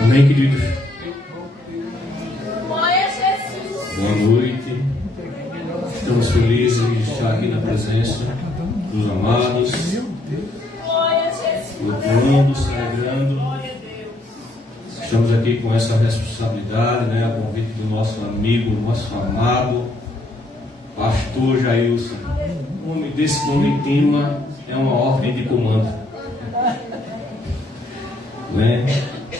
Amém, queridos? Glória a Jesus. Boa noite. Estamos felizes de estar aqui na presença dos amados, Glória a Jesus. louvando, celebrando. Glória a Deus. Estamos aqui com essa responsabilidade, né? A convite do nosso amigo, nosso amado pastor Jailson. O nome desse tema é uma ordem de comando, né?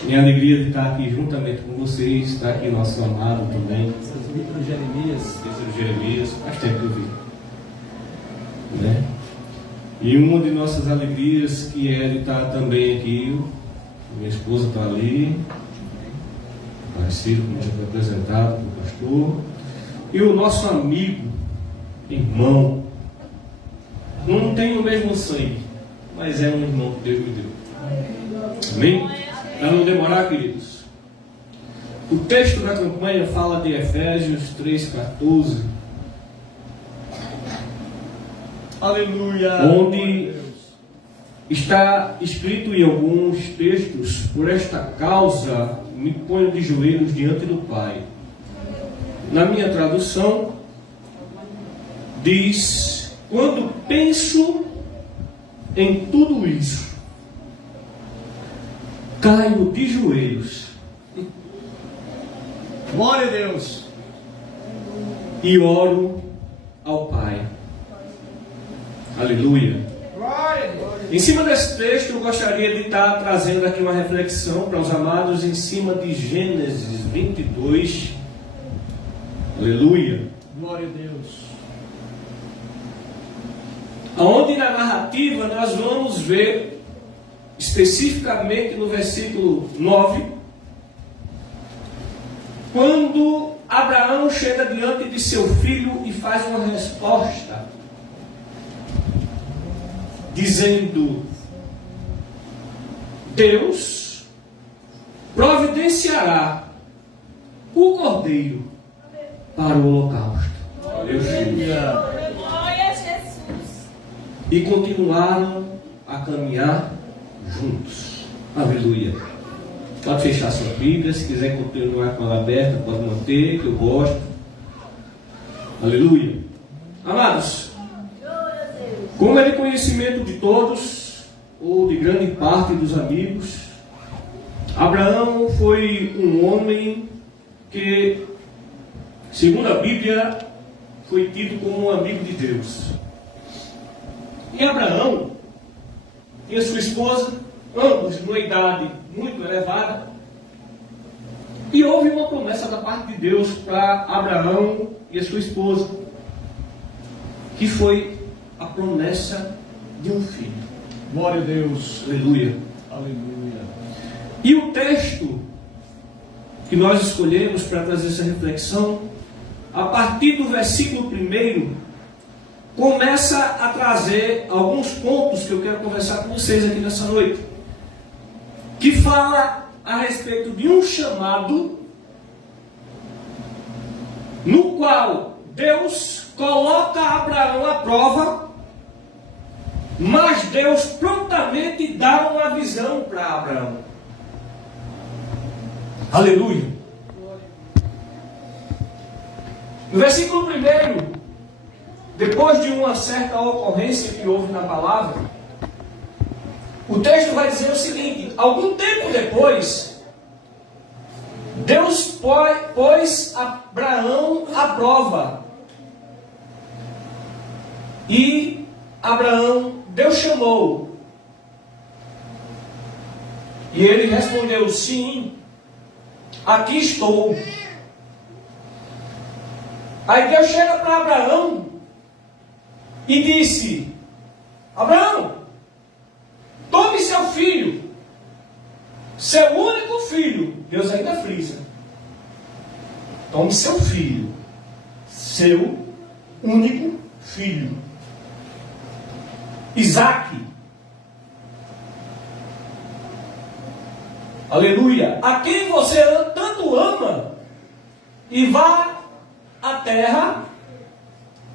Minha alegria de estar aqui juntamente com vocês. Está aqui nosso amado também, Presbítero Jeremias. Presbítero Jeremias, faz tempo que eu vi, né? E uma de nossas alegrias que é de estar também aqui. Minha esposa está ali, parecido, como já foi apresentado pelo pastor. E o nosso amigo, irmão, não tem o mesmo sangue, mas é um irmão que Deus me deu. Amém? Para não demorar, queridos, o texto da campanha fala de Efésios 3,14, Aleluia! onde está escrito em alguns textos: por esta causa me ponho de joelhos diante do Pai. Na minha tradução diz: quando penso em tudo isso, caio de joelhos Glória a Deus! e oro ao Pai. Aleluia. Glória a Deus! Em cima desse texto, eu gostaria de estar trazendo aqui uma reflexão para os amados em cima de Gênesis 22. Aleluia. Glória a Deus! Onde na narrativa nós vamos ver, especificamente no versículo 9, quando Abraão chega diante de seu filho e faz uma resposta, dizendo: Deus providenciará o cordeiro para o holocausto. Deus Aleluia! Glória a Jesus. E continuaram a caminhar juntos. Aleluia. Pode fechar sua Bíblia. Se quiser continuar com ela aberta, pode manter, que eu gosto. Aleluia. Amados, Glória a Deus. como é de conhecimento de todos, ou de grande parte dos amigos, Abraão foi um homem que, segundo a Bíblia, foi tido como um amigo de Deus. E Abraão e a sua esposa, ambos numa idade muito elevada, e houve uma promessa da parte de Deus para Abraão e a sua esposa, que foi a promessa de um filho. Glória a Deus! Aleluia. Aleluia! E o texto que nós escolhemos para trazer essa reflexão, a partir do versículo 1, começa a trazer alguns pontos que eu quero conversar com vocês aqui nessa noite, que fala a respeito de um chamado no qual Deus coloca Abraão à prova, mas Deus prontamente dá uma visão para Abraão. Aleluia. No versículo 1, depois de uma certa ocorrência que houve na palavra, o texto vai dizer o seguinte: algum tempo depois, Deus pôs Abraão à prova. E Deus chamou. E ele respondeu: sim, aqui estou. Aí Deus chega para Abraão e disse: Abraão, tome seu filho, seu único filho. Deus ainda frisa: tome seu filho, seu único filho, Isaque. Aleluia. A quem você tanto ama, e vá à terra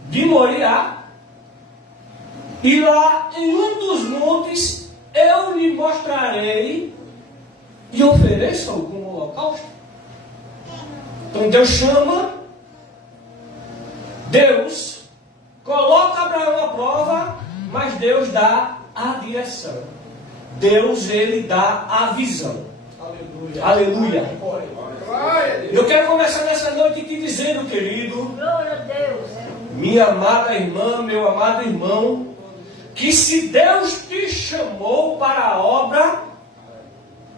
de Moriá, e lá em um dos montes eu lhe mostrarei e ofereçam como holocausto. Então Deus chama, Deus coloca Abraão à prova, mas Deus dá a direção. Deus, ele dá a visão. Aleluia. Aleluia. Eu quero começar nessa noite te dizendo, querido, Glória a Deus. minha amada irmã, meu amado irmão, que se Deus te chamou para a obra,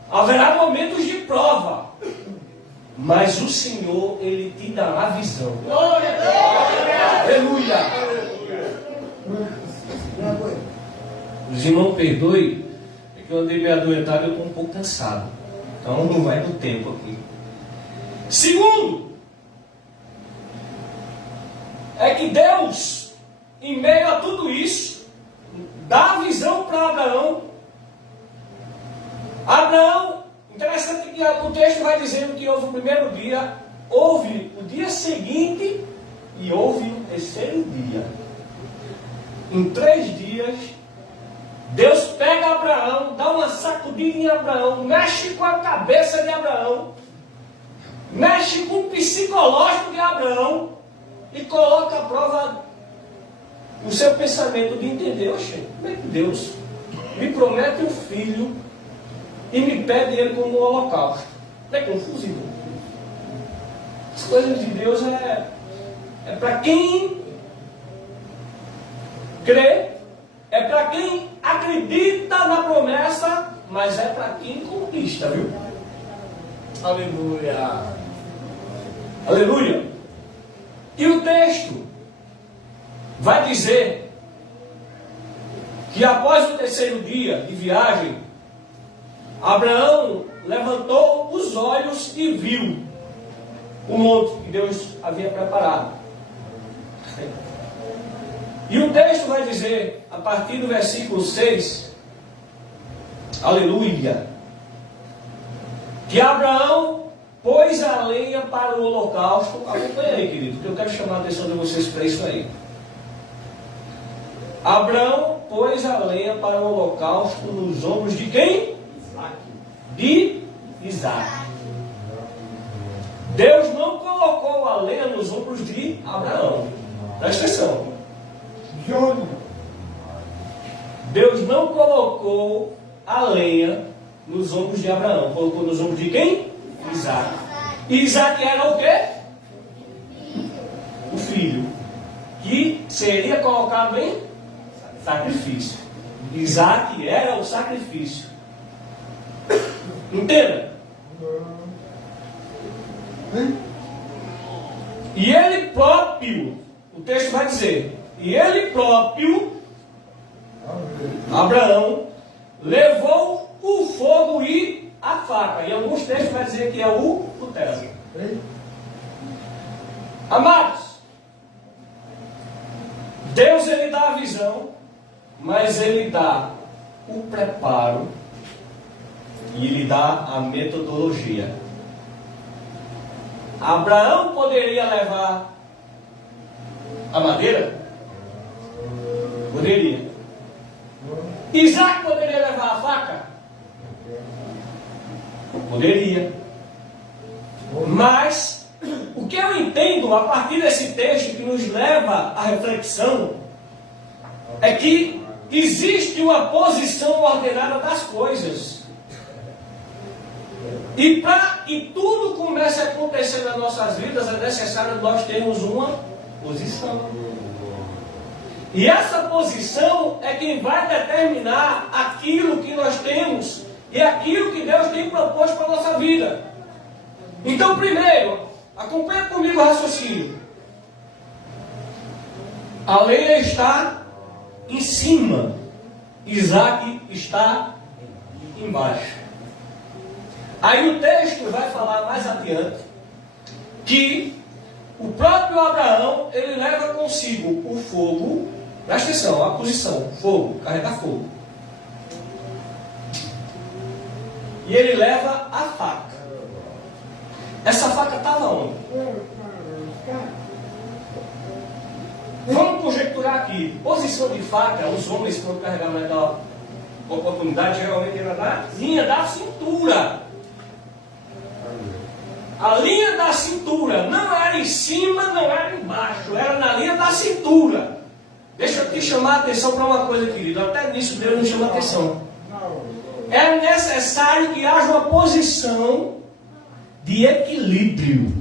haverá momentos de prova, mas o Senhor, ele te dará a visão. Glória a Deus. Aleluia. Os irmãos perdoem, é que eu andei meio adoentado e eu estou um pouco cansado. Então não vai do tempo aqui. Segundo, é que Deus, em meio a tudo isso, dá a visão para Abraão. Abraão, interessante que o texto vai dizendo que houve o primeiro dia, houve o dia seguinte e houve o terceiro dia. Em 3 dias, Deus pega Abraão, dá uma sacudida em Abraão, mexe com a cabeça de Abraão, mexe com o psicológico de Abraão e coloca à prova o seu pensamento de entender, oxe, como é que Deus me promete um filho e me pede ele como um holocausto? Não é confuso, irmão? As coisas de Deus é para quem crê, é para quem acredita na promessa, mas é para quem conquista, viu? Aleluia. Aleluia. E o texto vai dizer que após o terceiro dia de viagem, Abraão levantou os olhos e viu o monte que Deus havia preparado. E o texto vai dizer, a partir do versículo 6, aleluia, que Abraão pôs a lenha para o holocausto. Acompanha aí, querido, que eu quero chamar a atenção de vocês para isso aí. Abraão pôs a lenha para o holocausto nos ombros de quem? De Isaac. Deus não colocou a lenha nos ombros de Abraão. Presta atenção. Deus não colocou a lenha nos ombros de Abraão. Colocou nos ombros de quem? Isaac. E Isaac era o quê? O filho. Que seria colocado em sacrifício. Isaac era o sacrifício. Entenda? E ele próprio, o texto vai dizer, e ele próprio, Abraão, levou o fogo e a faca. Em alguns textos vai dizer que é o cutelo. Amados, Deus, ele dá a visão, mas ele dá o preparo e ele dá a metodologia. Abraão poderia levar a madeira? Poderia. Isaac poderia levar a faca? Poderia. Mas o que eu entendo a partir desse texto que nos leva à reflexão é que existe uma posição ordenada das coisas. E para que tudo comece a acontecer nas nossas vidas, é necessário nós termos uma posição. E essa posição é quem vai determinar aquilo que nós temos e aquilo que Deus tem proposto para a nossa vida. Então, primeiro, acompanha comigo o raciocínio. A lenha está em cima, Isaac está embaixo. Aí o texto vai falar mais adiante que o próprio Abraão, ele leva consigo o fogo. Presta atenção, a posição, fogo, carregar fogo. E ele leva a faca. Essa faca estava onde? Vamos conjecturar aqui. Posição de faca, os homens quando carregavam naquela oportunidade, geralmente era na linha da cintura. A linha da cintura não era em cima, não era embaixo, era na linha da cintura. Deixa eu te chamar a atenção para uma coisa, querido. Até nisso Deus nos chama a atenção. É necessário que haja uma posição de equilíbrio.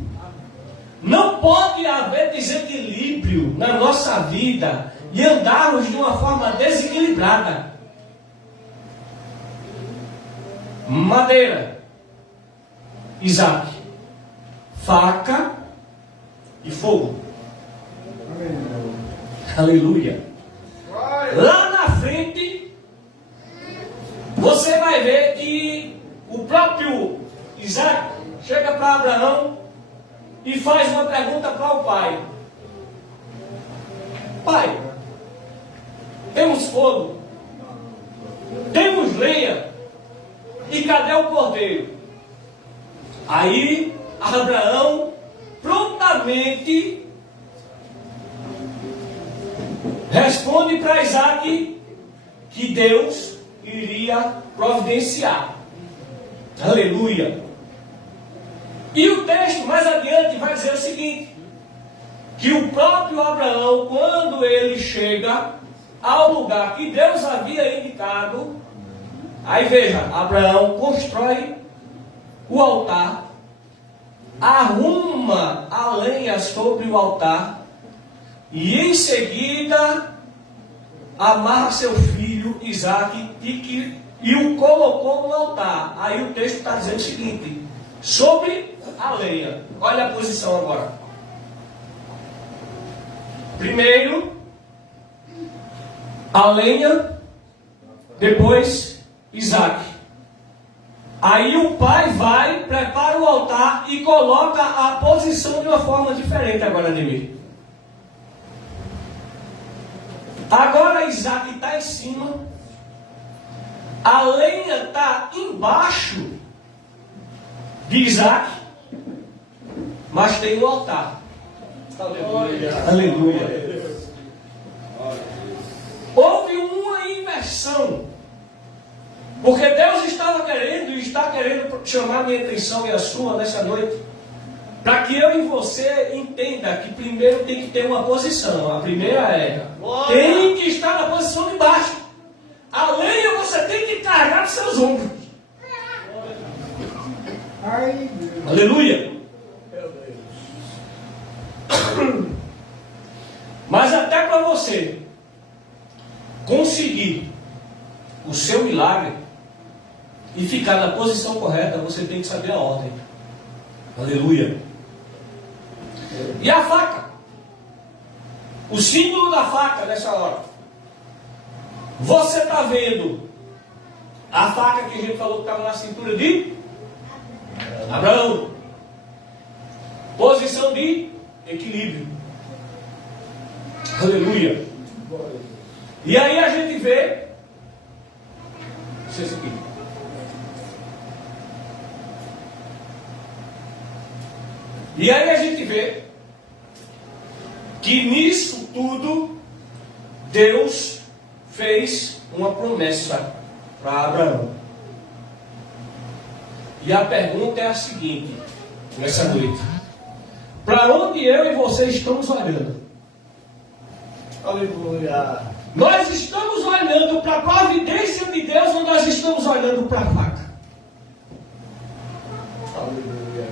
Não pode haver desequilíbrio na nossa vida e andarmos de uma forma desequilibrada. Madeira, Isaac, faca e fogo. Aleluia. Lá na frente, você vai ver que o próprio Isaac chega para Abraão e faz uma pergunta para o pai. Pai, temos fogo, temos lenha, e cadê o cordeiro? Aí Abraão prontamente responde para Isaac que Deus iria providenciar. Aleluia. E o texto mais adiante vai dizer o seguinte: que o próprio Abraão, quando ele chega ao lugar que Deus havia indicado, aí veja, Abraão constrói o altar, arruma a lenha sobre o altar e em seguida amarra seu filho Isaac e o colocou no altar. Aí o texto está dizendo o seguinte: sobre a lenha. Olha a posição agora. Primeiro a lenha, depois Isaac. Aí o pai vai, prepara o altar e coloca a posição de uma forma diferente agora de mim. Agora Isaac está em cima, a lenha está embaixo de Isaac, mas tem o altar. Aleluia. Aleluia. Houve uma inversão, porque Deus estava querendo e está querendo chamar minha atenção e a sua nessa noite, para que eu e você entenda que primeiro tem que ter uma posição. A primeira é: tem que estar na posição de baixo. A lenha você tem que carregar nos seus ombros. Aleluia. Mas até para você conseguir o seu milagre e ficar na posição correta, você tem que saber a ordem. Aleluia. E a faca, o símbolo da faca nessa hora. Você está vendo a faca que a gente falou que estava na cintura de Abraão. Posição de equilíbrio. Aleluia. E aí a gente vê isso aqui. E aí a gente vê que nisso tudo Deus fez uma promessa para Abraão. E a pergunta é a seguinte, nessa noite: para onde eu e você estamos olhando? Aleluia. Nós estamos olhando para a providência de Deus ou nós estamos olhando para a faca? Aleluia.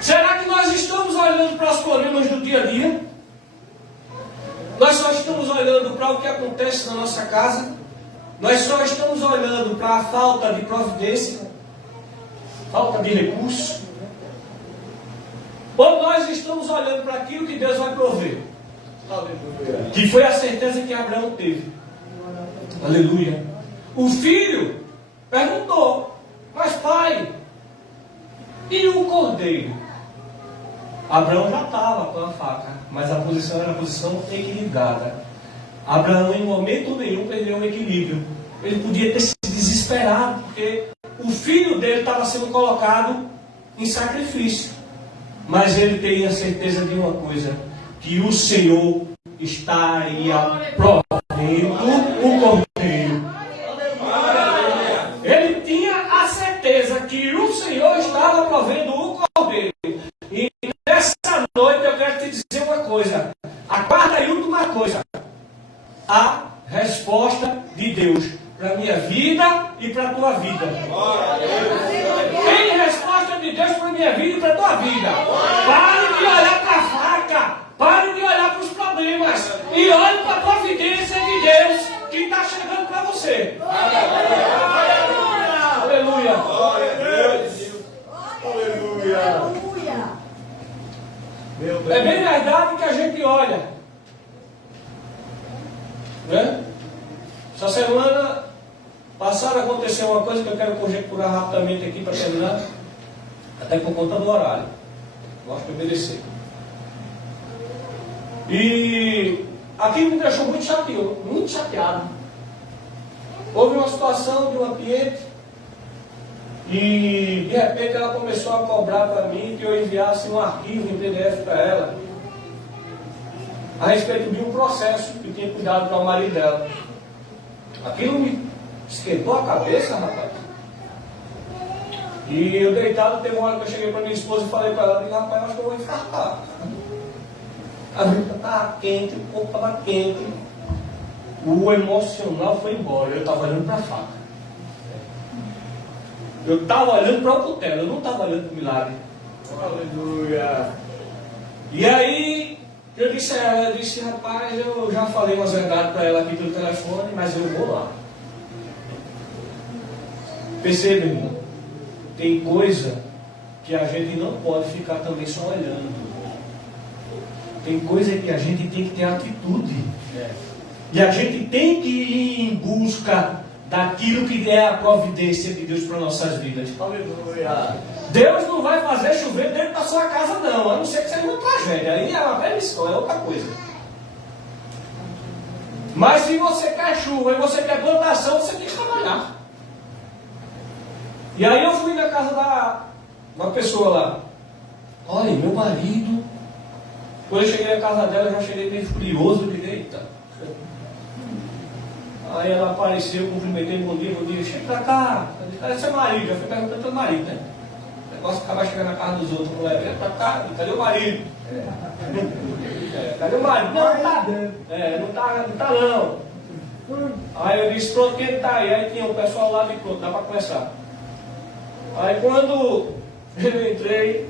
Será que nós estamos olhando para os problemas do dia a dia? Nós só estamos olhando para o que acontece na nossa casa? Nós só estamos olhando para a falta de providência? Falta de recursos? Ou nós estamos olhando para aquilo que Deus vai prover? Aleluia. Que foi a certeza que Abraão teve. Aleluia. O filho perguntou: mas pai, e o cordeiro? Abraão já estava com a faca, mas a posição era a posição equilibrada. Abraão em momento nenhum perdeu o equilíbrio. Ele podia ter se desesperado, porque o filho dele estava sendo colocado em sacrifício. Mas ele teria certeza de uma coisa: que o Senhor estaria provendo o cordeiro. Ele tinha a certeza que o Senhor estava provendo o cordeiro. E nessa noite eu quero te dizer uma coisa. A quarta e última coisa. A resposta de Deus para a minha vida e para a tua vida. Tem resposta de Deus para a minha vida e para a tua vida. Pare de olhar para a faca. Pare de olhar para os problemas. E olhe para a providência de Deus que está chegando para você. Aleluia. Glória a Deus. Aleluia. Meu Deus. É bem verdade que a gente olha. Né? Essa semana passada aconteceu uma coisa que eu quero conjecturar rapidamente aqui para terminar. Até por conta do horário. Gosto de obedecer. E aquilo me deixou muito chateado. Houve uma situação de uma cliente e de repente ela começou a cobrar para mim que eu enviasse um arquivo em PDF para ela a respeito de um processo que tinha cuidado para o marido dela. Aquilo me esquentou a cabeça, rapaz. E eu deitado, teve uma hora que eu cheguei para minha esposa e falei para ela, rapaz, eu acho que eu vou infartar. A vida estava quente, o corpo estava quente, o emocional foi embora, eu estava olhando para a faca. Eu estava olhando para o cutelo, eu não estava olhando para o milagre. Aleluia. E aí, eu disse a ela, rapaz, eu já falei umas verdades para ela aqui pelo telefone, mas eu vou lá. Perceba, irmão, tem coisa que a gente não pode ficar também só olhando. Tem coisa que a gente tem que ter atitude. E a gente tem que ir em busca daquilo que é a providência de Deus para nossas vidas. Aleluia. Deus não vai fazer chover dentro da sua casa, não. A não ser que seja uma tragédia. Aí é uma velha história, é outra coisa. Mas se você quer chuva e você quer plantação, você tem que trabalhar. E aí eu fui na casa da uma pessoa lá. Olha, meu marido. Quando eu cheguei na casa dela, eu já cheguei meio furioso. Eu digo, eita. Aí ela apareceu, cumprimentei, bom dia. Chega pra cá. Eu disse, cadê seu marido? Eu fui perguntando pelo marido, né? O negócio acaba chegando na casa dos outros. Mulher, vem pra cá, cadê o marido? Cadê o marido? Não tá não. Aí eu disse, pronto, quem tá aí? Aí tinha o pessoal lá de pronto, dá pra começar. Aí quando eu entrei,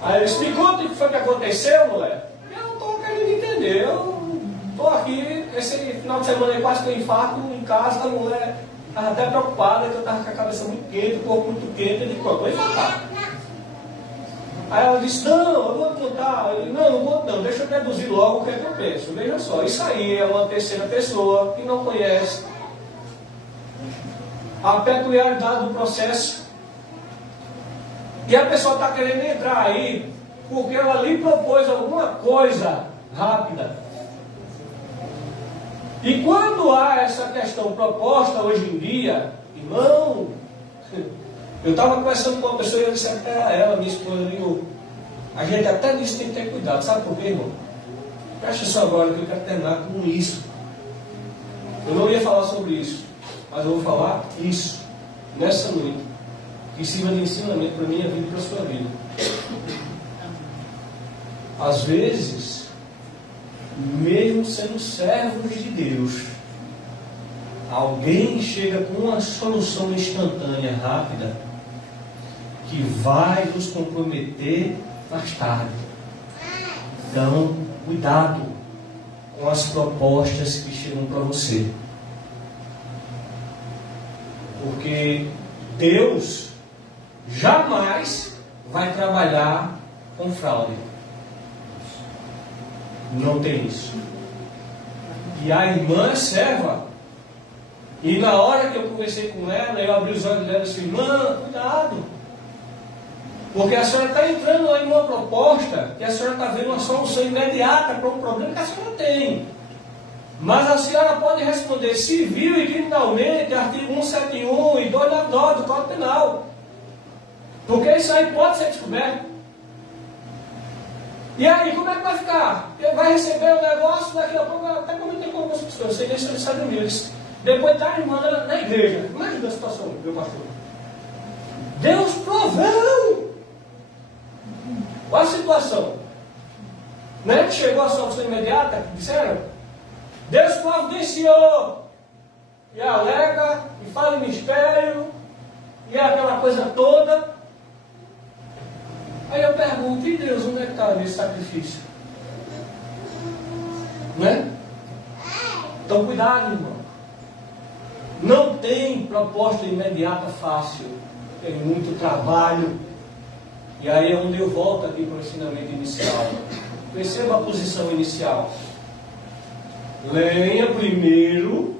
aí ele disse, me conta o que foi que aconteceu, mulher. Eu não estou querendo entender. Eu estou aqui, esse final de semana eu quase que eu infarto em casa, a mulher estava até preocupada, que eu estava com a cabeça muito quente, o corpo muito quente, eu disse, pô, vou infartar. Aí ela disse, não, eu vou contar. Eu disse, não vou não, deixa eu deduzir logo o que é que eu penso. Veja só, isso aí é uma terceira pessoa que não conhece a peculiaridade do processo. E a pessoa está querendo entrar aí porque ela lhe propôs alguma coisa rápida. E quando há essa questão proposta hoje em dia, irmão, eu estava conversando com uma pessoa e eu disse até a ela, minha esposa, a gente até nisso tem que ter cuidado. Sabe por quê, irmão? Presta atenção agora que eu quero terminar com isso. Eu não ia falar sobre isso, mas eu vou falar isso nessa noite, que sirva de ensinamento para a minha vida e para a sua vida. Às vezes, mesmo sendo servos de Deus, alguém chega com uma solução instantânea, rápida, que vai nos comprometer mais tarde. Então, cuidado com as propostas que chegam para você. Porque Deus jamais vai trabalhar com fraude. Não tem isso. E a irmã é serva. E na hora que eu conversei com ela, eu abri os olhos dela e disse, irmã, cuidado. Porque a senhora está entrando em uma proposta que a senhora está vendo uma solução imediata para um problema que a senhora tem. Mas a senhora pode responder civil e criminalmente, artigo 171 e 299 do Código Penal. Porque isso aí pode ser descoberto. E aí, como é que vai ficar? Ele vai receber o negócio, daqui a pouco, até comentei com algumas pessoas, sei nem se eles sabem disso. Depois está a irmã na igreja. Imagina a situação, meu pastor. Deus proveu. Olha a situação. Não é que chegou a solução imediata, que disseram? Deus providenciou. E alega, e fala em mistério, e é aquela coisa toda. Aí eu pergunto, e Deus, onde é que está nesse sacrifício? Né? Então cuidado, irmão. Não tem proposta imediata fácil. Tem muito trabalho. E aí é onde eu volto aqui para o ensinamento inicial. Perceba a posição inicial. Lenha primeiro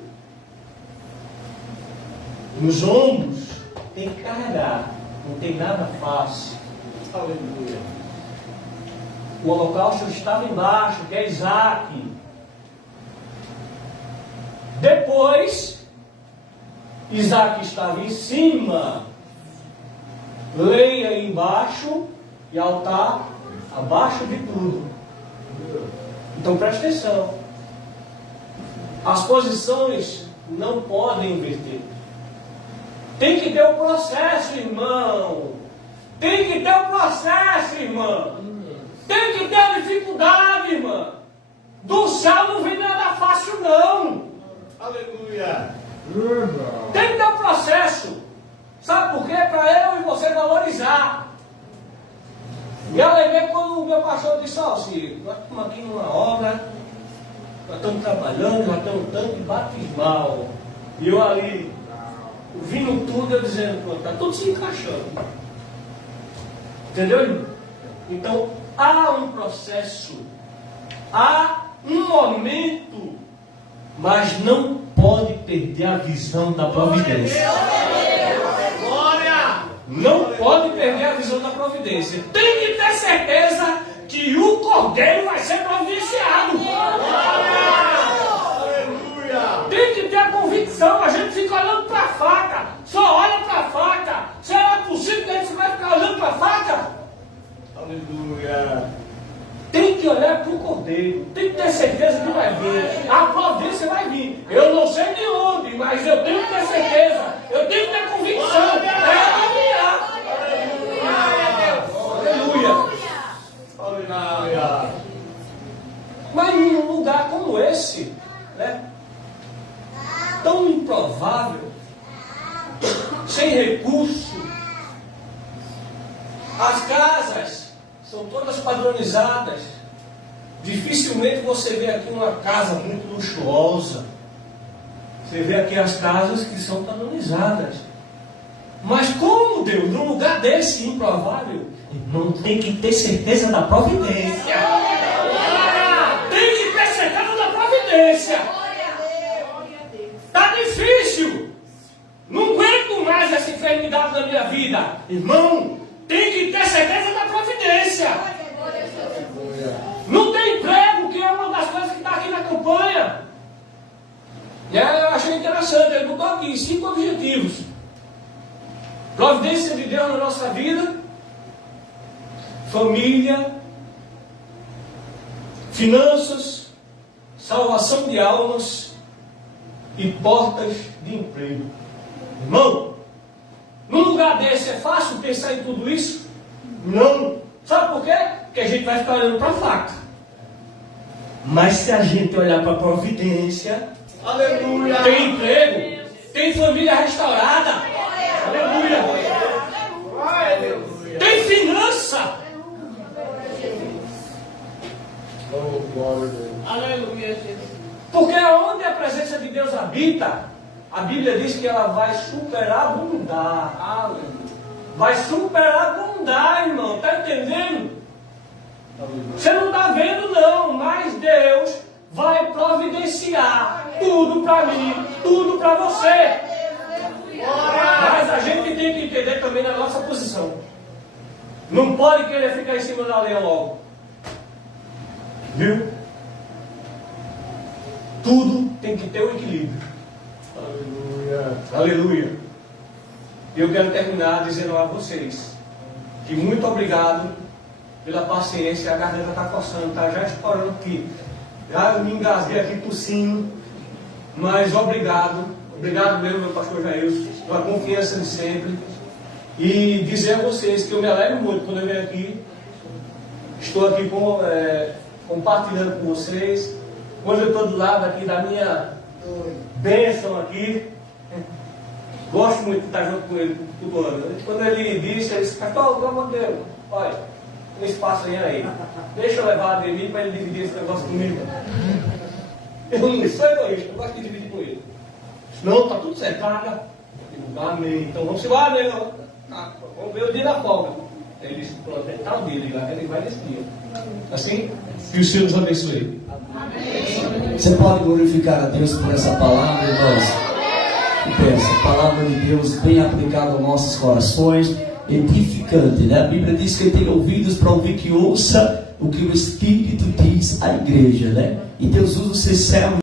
nos ombros. Tem que carregar. Não tem nada fácil. Aleluia. O holocausto estava embaixo, que é Isaac. Depois, Isaac estava em cima. Lenha embaixo e altar abaixo de tudo. Então preste atenção. As posições não podem inverter. Tem que ter o processo, irmão. Tem que ter o processo, irmão. Tem que ter a dificuldade, irmão. Do céu não vem nada fácil, não. Aleluia. Tem que ter o processo. Sabe por quê? Para eu e você valorizar. Me alegrei quando o meu pastor disse, ó, Ciro, nós estamos aqui numa obra, nós estamos trabalhando, nós estamos tanto batismal. E eu ali, vindo tudo, eu dizendo, está tudo se encaixando. Entendeu, irmão? Então, há um processo, há um momento, mas não pode perder a visão da providência. Não pode perder a visão da providência. Tem que ter certeza que o cordeiro vai ser providenciado. Aleluia. Tem que ter a convicção. A gente fica olhando para a faca. Só olha para a faca. Será possível que a gente vai ficar olhando para a faca? Aleluia. Tem que olhar para o cordeiro. Tem que ter certeza que vai vir. A providência vai vir. Eu não sei de onde, mas eu tenho que ter certeza. Eu tenho que ter convicção. Ela virá. Aleluia. Aleluia. Mas num lugar como esse, né, tão improvável, sem recurso, as casas são todas padronizadas. Dificilmente você vê aqui uma casa muito luxuosa. Você vê aqui as casas que são padronizadas. Mas como, Deus, num lugar desse improvável, não tem que ter certeza da providência. Tem que ter certeza da providência. Está difícil. Não aguento mais essa enfermidade na minha vida. Irmão, tem que ter certeza da providência. Não tem emprego, que é uma das coisas que está aqui na campanha. E aí eu achei interessante, ele botou aqui 5 objetivos. Providência de Deus na nossa vida, família, finanças, salvação de almas e portas de emprego. Irmão, num lugar desse é fácil pensar em tudo isso? Não. Sabe por quê? Porque a gente vai ficar olhando para a faca. Mas se a gente olhar para a providência, Aleluia. tem emprego, tem família restaurada, aleluia, Aleluia. tem finança. Oh, glória a Deus. Aleluia, Jesus. Porque onde a presença de Deus habita, a Bíblia diz que ela vai superabundar. Aleluia. Vai superabundar, irmão. Está entendendo? Você não está vendo, não. Mas Deus vai providenciar tudo para mim, tudo para você. Mas a gente tem que entender também a nossa posição. Não pode querer ficar em cima da lei logo. Viu? Tudo tem que ter um equilíbrio. Aleluia. Aleluia. E eu quero terminar dizendo a vocês que muito obrigado pela paciência. A garganta está coçando, está já estourando aqui. Já eu me engasguei aqui tossindo. Mas obrigado. Obrigado mesmo, meu pastor Jailson, pela confiança de sempre. E dizer a vocês que eu me alegro muito quando eu venho aqui. Estou aqui compartilhando com vocês. Quando eu estou do lado aqui da minha bênção aqui, gosto muito de estar junto com ele, cultuando. Quando ele disse, pastor, pelo amor de Deus, olha, tem espaço aí. Deixa eu levar de mim para ele dividir esse negócio comigo. Eu não sou egoísta, eu gosto de dividir com ele. Não, está tudo certo, carga. Amém. Então vamos embora, né? Vamos ver o dia da folga. Ele disse, pronto, está o dia, ele vai nesse dia. Assim, que o Senhor nos abençoe. Você pode glorificar a Deus por essa palavra, irmãos? Essa palavra de Deus bem aplicada aos nossos corações, edificante, né? A Bíblia diz que tem ouvidos para ouvir, que ouça o que o Espírito diz à igreja, né? E Deus usa o seu servo